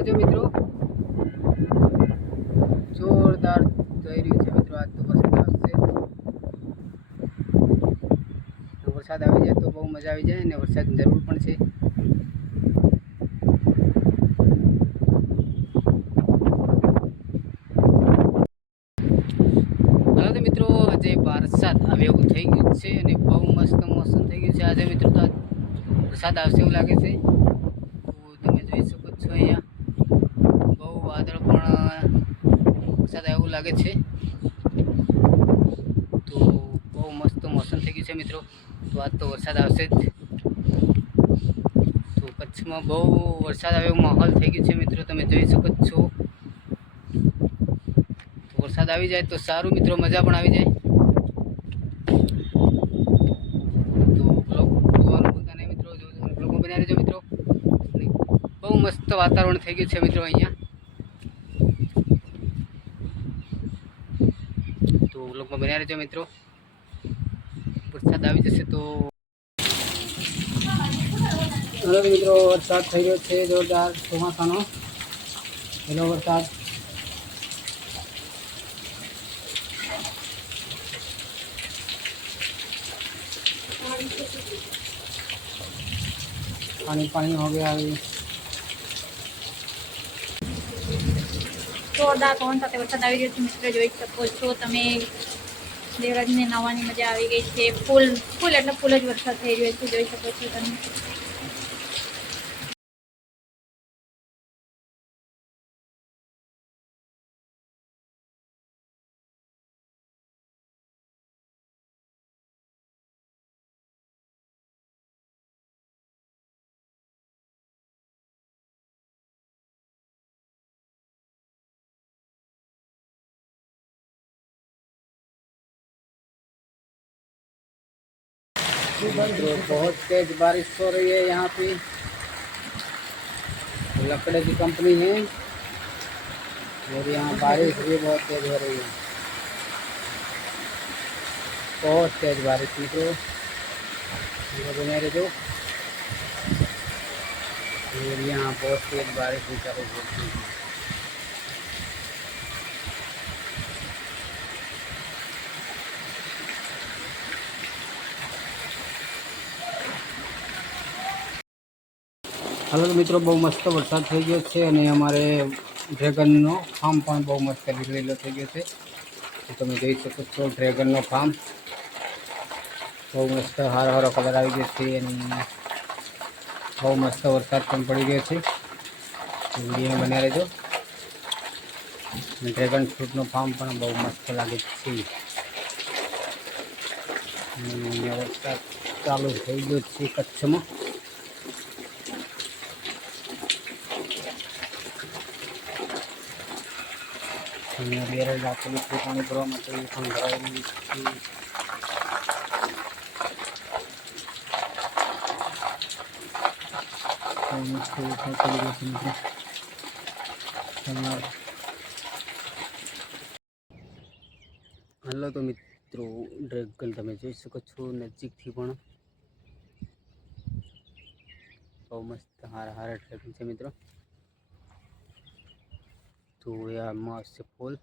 રહેજો મિત્રો. જોરદાર થઈ રહ્યું છે મિત્રો આજ તો વરસાદ આવશે. તો વરસાદ આવી જાય તો બહુ મજા આવી જાય અને વરસાદની જરૂર પણ છે. મિત્રો, આજે વરસાદ આવે એવું થઈ ગયું છે અને બહુ મસ્ત મોસમ થઈ ગયું છે. આજે મિત્રો વરસાદ આવશે એવું લાગે છે તો તમે જોઈ શકો છો અહીંયા બહુ વાદળ પણ વરસાદ આવે એવું લાગે છે. તો બહુ મસ્ત મોસમ થઈ ગયું છે મિત્રો. તો આજ તો વરસાદ આવશે જ. તો કચ્છમાં બહુ વરસાદ આવે એવું માહોલ થઈ ગયું છે મિત્રો. તમે જોઈ શકો છો. વરસાદ આવી જાય તો સારું મિત્રો, મજા પણ આવી જાય. મિત્રો. બહુ મસ્ત વાતાવરણ થઈ ગયું છે મિત્રો અહીંયા. તો બ્લોગમાં બનાવી રહેજો મિત્રો વરસાદ આવી જશે તો હલો મિત્રો વરસાદ થઈ રહ્યો છે જોરદાર ચોમાસાનો હેલો વરસાદ પાણી પાણી હો ગયા હવે જોરદાર પવન સાથે વરસાદ આવી રહ્યો છે. મિત્ર જોઈ શકો છો તમે. દેવરાજને નાવાની મજા આવી ગઈ છે. ફૂલ ફૂલ એટલે ફૂલ જ વરસાદ થઈ રહ્યો છે. જોઈ શકો છો તમે. बहुत तेज बारिश हो रही है यहाँ पे। लकड़े की कंपनी है। और यहाँ बारिश भी बहुत तेज हो रही है। बहुत तेज बारिश मित्रों रहे जो और यहाँ बहुत तेज बारिश चालू होती है। હાલો મિત્રો, બહુ મસ્ત વરસાદ થઈ ગયો છે અને અમારે ડ્રેગનનો ફાર્મ પણ બહુ મસ્ત લીલો થઈ ગયો છે. તમે જોઈ શકો છો ડ્રેગનનો ફાર્મ. બહુ મસ્ત હારો હારો કલર આવી ગયો છે અને બહુ મસ્ત વરસાદ પણ પડી ગયો છે. વીડિયો બન્યા રહેજો. ડ્રેગન ફ્રૂટનો ફાર્મ પણ બહુ મસ્ત લાગે છે. વરસાદ ચાલુ થઈ ગયો છે કચ્છમાં. અહીંયા બેરલ રાખેલું છે, પાણી ભરવા માટે એ પણ ભરાયેલું છે. હાલો તો મિત્રો, ડ્રેગન તમે જોઈ શકો છો, નજીકથી પણ બહુ મસ્ત, હારા હારા ડ્રેગન છે મિત્રો. તો આ મસ્ત છે ફૂલ